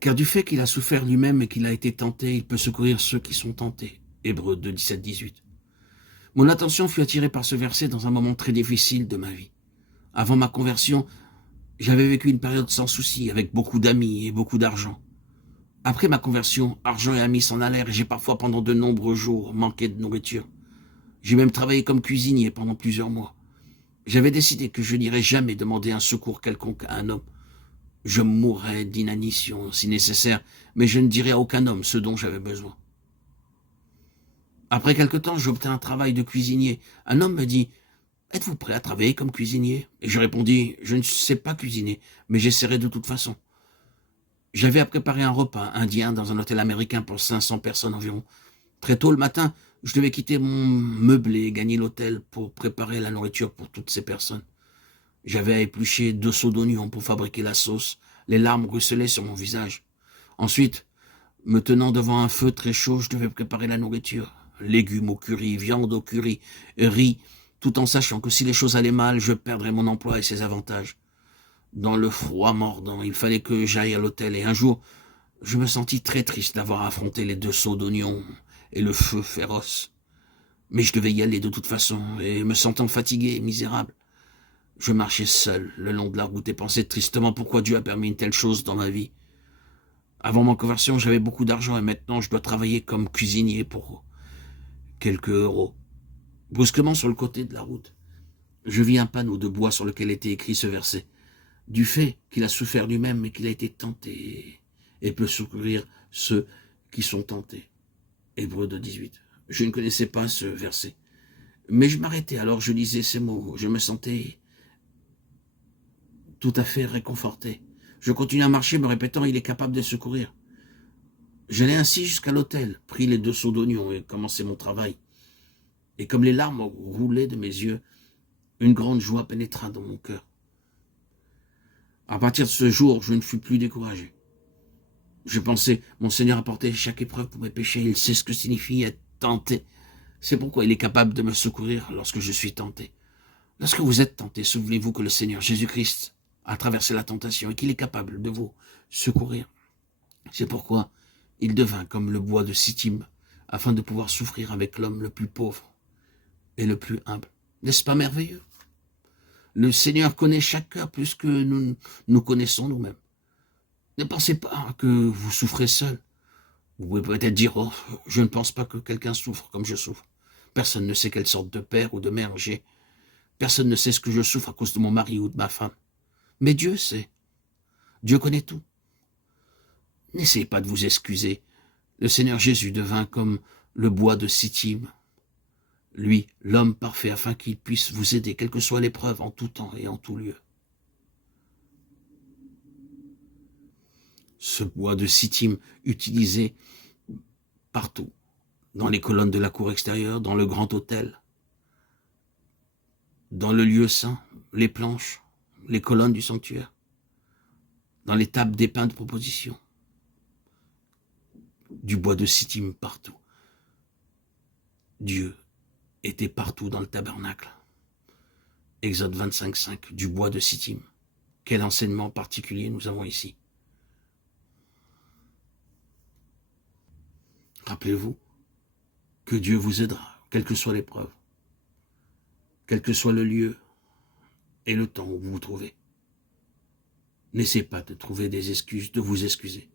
Car du fait qu'il a souffert lui-même et qu'il a été tenté, il peut secourir ceux qui sont tentés. Hébreux 2, 17-18. Mon attention fut attirée par ce verset dans un moment très difficile de ma vie. Avant ma conversion, j'avais vécu une période sans souci, avec beaucoup d'amis et beaucoup d'argent. Après ma conversion, argent et amis s'en allèrent et j'ai parfois pendant de nombreux jours manqué de nourriture. J'ai même travaillé comme cuisinier pendant plusieurs mois. J'avais décidé que je n'irais jamais demander un secours quelconque à un homme. Je mourrais d'inanition si nécessaire, mais je ne dirais à aucun homme ce dont j'avais besoin. Après quelque temps, j'obtins un travail de cuisinier. Un homme me dit « Êtes-vous prêt à travailler comme cuisinier ?» Et je répondis « Je ne sais pas cuisiner, mais j'essaierai de toute façon. » J'avais à préparer un repas indien dans un hôtel américain pour 500 personnes environ. Très tôt le matin, je devais quitter mon meublé et gagner l'hôtel pour préparer la nourriture pour toutes ces personnes. J'avais à éplucher 2 seaux d'oignons pour fabriquer la sauce. Les larmes ruisselaient sur mon visage. Ensuite, me tenant devant un feu très chaud, je devais préparer la nourriture. Légumes au curry, viande au curry, riz, tout en sachant que si les choses allaient mal, je perdrais mon emploi et ses avantages. Dans le froid mordant, il fallait que j'aille à l'hôtel et un jour, je me sentis très triste d'avoir affronté les 2 seaux d'oignons et le feu féroce. Mais je devais y aller de toute façon, et me sentant fatigué et misérable, je marchais seul le long de la route et pensais tristement pourquoi Dieu a permis une telle chose dans ma vie. Avant ma conversion, j'avais beaucoup d'argent et maintenant je dois travailler comme cuisinier pour quelques euros. Brusquement, sur le côté de la route, je vis un panneau de bois sur lequel était écrit ce verset. Du fait qu'il a souffert lui-même et qu'il a été tenté et peut secourir ceux qui sont tentés. Hébreux 2, 18. Je ne connaissais pas ce verset. Mais je m'arrêtais, alors je lisais ces mots. Je me sentais tout à fait réconforté. Je continuais à marcher, me répétant, il est capable de secourir. J'allai ainsi jusqu'à l'hôtel, pris les 2 seaux d'oignons et commençai mon travail. Et comme les larmes roulaient de mes yeux, une grande joie pénétra dans mon cœur. À partir de ce jour, je ne fus plus découragé. Je pensais, mon Seigneur a porté chaque épreuve pour mes péchés, il sait ce que signifie être tenté. C'est pourquoi il est capable de me secourir lorsque je suis tenté. Lorsque vous êtes tenté, souvenez-vous que le Seigneur Jésus-Christ a traversé la tentation et qu'il est capable de vous secourir. C'est pourquoi il devint comme le bois de Sittim, afin de pouvoir souffrir avec l'homme le plus pauvre et le plus humble. N'est-ce pas merveilleux? Le Seigneur connaît chaque cœur plus que nous connaissons nous-mêmes. Ne pensez pas que vous souffrez seul. Vous pouvez peut-être dire, oh, je ne pense pas que quelqu'un souffre comme je souffre. Personne ne sait quelle sorte de père ou de mère j'ai. Personne ne sait ce que je souffre à cause de mon mari ou de ma femme. Mais Dieu sait. Dieu connaît tout. N'essayez pas de vous excuser. Le Seigneur Jésus devint comme le bois de Sittim. Lui, l'homme parfait, afin qu'il puisse vous aider, quelle que soit l'épreuve, en tout temps et en tout lieu. Ce bois de Sittim utilisé partout, dans les colonnes de la cour extérieure, dans le grand autel, dans le lieu saint, les planches, les colonnes du sanctuaire, dans les tables des pains de proposition, du bois de Sittim partout. Dieu était partout dans le tabernacle. Exode 25, 5, du bois de Sittim. Quel enseignement particulier nous avons ici. Rappelez-vous que Dieu vous aidera, quelle que soit l'épreuve, quel que soit le lieu et le temps où vous vous trouvez. N'essayez pas de trouver des excuses, de vous excuser.